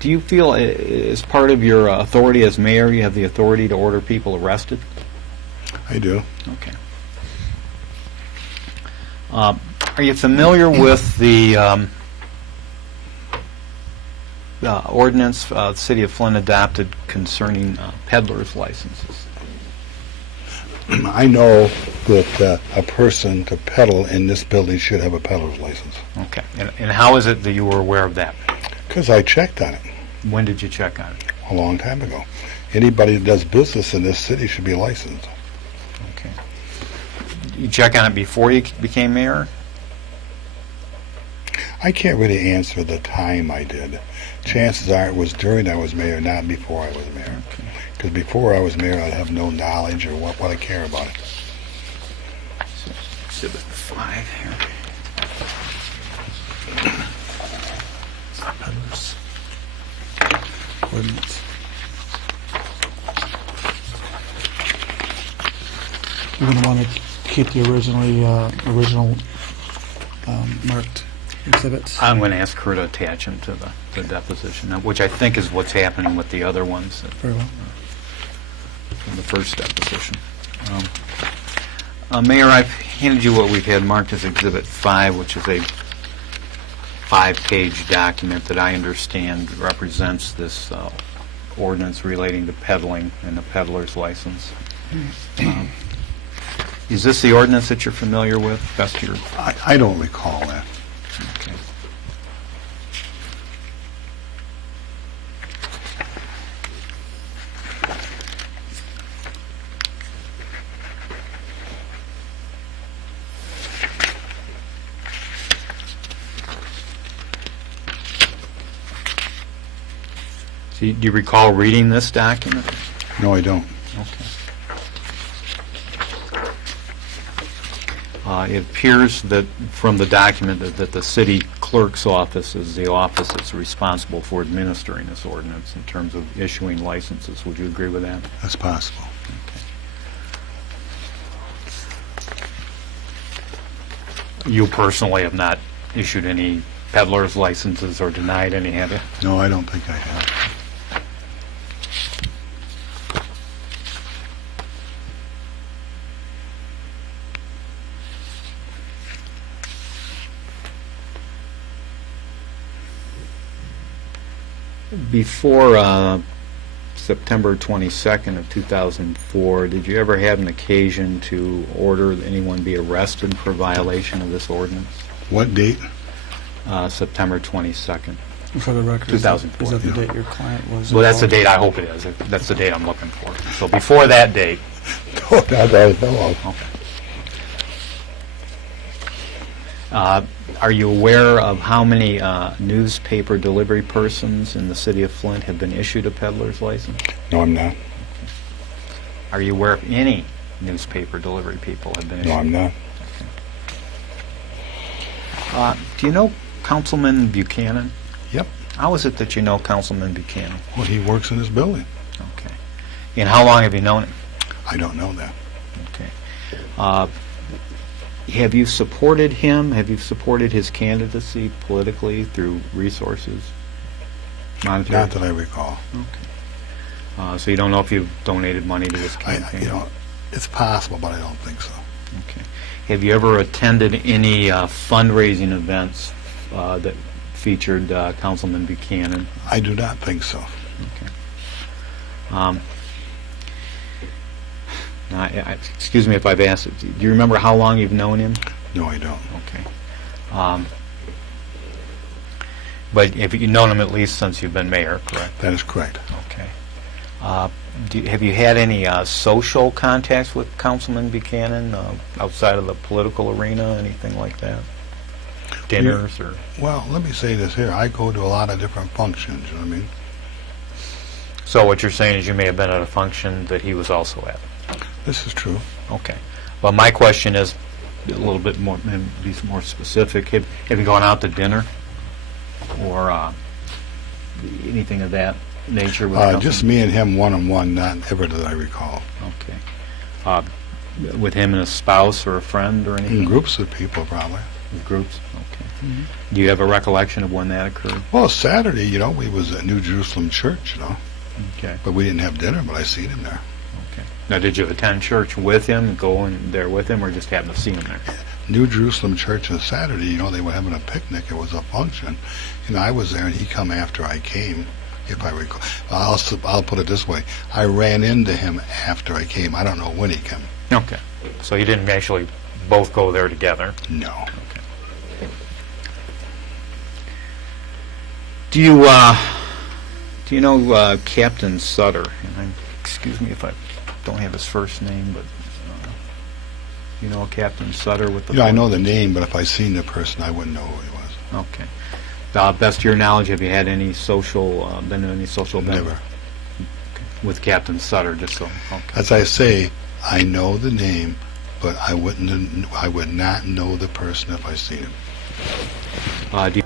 Do you feel, as part of your authority as mayor, you have the authority to order people arrested? I do. Okay. Are you familiar with the ordinance the City of Flint adopted concerning peddlers' licenses? I know that a person to peddle in this building should have a peddler's license. Okay. And how is it that you were aware of that? Because I checked on it When did you check on it? a long time ago. Anybody that does business in this city should be licensed. Okay. You check on it before you became mayor? I can't really answer the time I did. Chances are it was during I was mayor, not before I was mayor. Okay. Because before I was mayor, I'd have no knowledge or what I care about it. So, Exhibit 5 here. Peddlers. Ordinance. You're going to want to keep the original marked exhibits. I'm going to ask her to attach them to the deposition, which I think is what's happening with the other ones Very well. from the first deposition. Mayor, I've handed you what we've had marked as Exhibit 5, which is a 5-page document that I understand represents this ordinance relating to peddling and the peddler's license. Is this the ordinance that you're familiar with? Best your I don't recall that. okay. Do you recall reading this document? No, I don't. Okay. It appears that from the document that the city clerk's office is the office that's responsible for administering this ordinance in terms of issuing licenses. Would you agree with that? That's possible. You personally have not issued any peddler's licenses or denied any, have you? No, I don't think I have. Before September 22nd of 2004, did you ever have an occasion to order anyone be arrested for violation of this ordinance? What date? September 22nd. For the record, 2004. is that the date your client was Well, that's the involved? date I hope it is. That's the date I'm looking for. So before that date. No, not that I know of. Okay. Are you aware of how many newspaper delivery persons in the city of Flint have been issued a peddler's license? No, I'm not. Are you aware of any newspaper delivery people have been issued? No, I'm not. Do you know Councilman Buchanan? Yep. How is it that you know Councilman Buchanan? Well, he works in this building. Okay. And how long have you known him? I don't know that. Okay. Have you supported him? Have you supported his candidacy politically through resources? Monetary? Not that I recall. Okay. So you don't know if you've donated money to his I, campaign? you know, it's possible, but I don't think so. Okay. Have you ever attended any fundraising events that featured Councilman Buchanan? I do not think so. Okay. Excuse me if I've asked it. Do you remember how long you've known him? No, I don't. Okay. But have you known him at least since you've been mayor, correct? That is correct. Okay. Have you had any social contacts with Councilman Buchanan outside of the political arena, anything like that? Dinners or? Well, let me say this here. I go to a lot of different functions, you know what I mean? So what you're saying is you may have been at a function that he was also at? This is true. Okay. Well, my question is a little bit more, be more specific. Have you gone out to dinner or anything of that nature? With just me and him one-on-one, not ever that I recall. Okay. With him and a spouse or a friend or anything? In groups of people, probably. With groups? Okay. Do you have a recollection of when that occurred? Well, Saturday, we was at New Jerusalem Church, Okay. but we didn't have dinner, but I seen him there. Okay. Now, did you attend church with him, go in there with him, or just happen to see him there? New Jerusalem Church on Saturday, they were having a picnic. It was a function. I was there, and he come after I came, if I recall. I'll put it this way. I ran into him after I came. I don't know when he came. Okay. So you didn't actually both go there together? No. Okay. Do you know Captain Sutter? And excuse me if I don't have his first name, but you know Captain Sutter with the... I know the name, but if I seen the person, I wouldn't know who he was. Okay. Best to your knowledge, have you had any been to any social event? Never. With Captain Sutter, just so... Okay. As I say, I know the name, but I would not know the person if I seen him. Do you